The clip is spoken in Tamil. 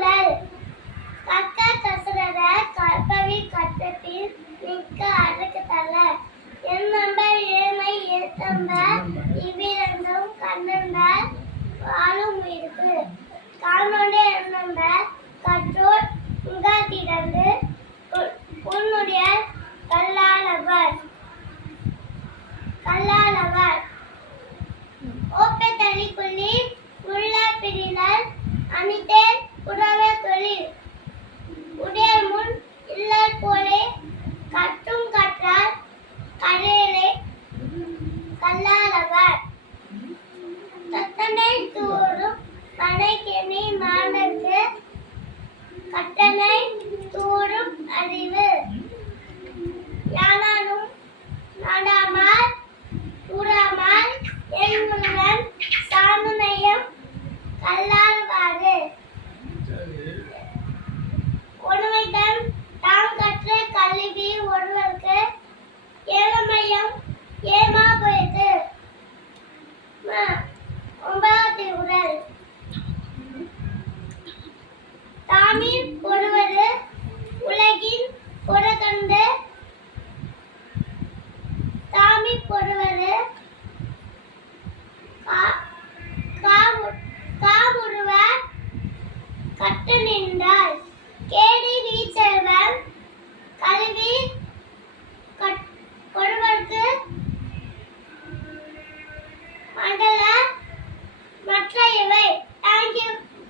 திருக்குறள் கற்க கசடற கற்பவி கற்றபின் நிற்க அடக்கு தல எண்ணம்ப இளமை ஏத்தம்ப இவ்விரண்டும் கண்ணம்ப வாழும் உயிருக்கு காணொடு எண்ணம்ப கற்றோர் உங்காதிரண்டு உன்னுடைய கல்லாளவர் ஓப்பை தள்ளிக்குள்ளி உள்ள பிரிதல் அணித்தேன் உறவ தொழில் உடையர் முன் இல்லல் போலே கற்றும் கற்றார் கரையிலே கல்லாளவர் தத்தனை தோறும் படைக்கெனி மாணர்க்கு கட்டளை தோறும் அறிவு யானானும் நாடாமார்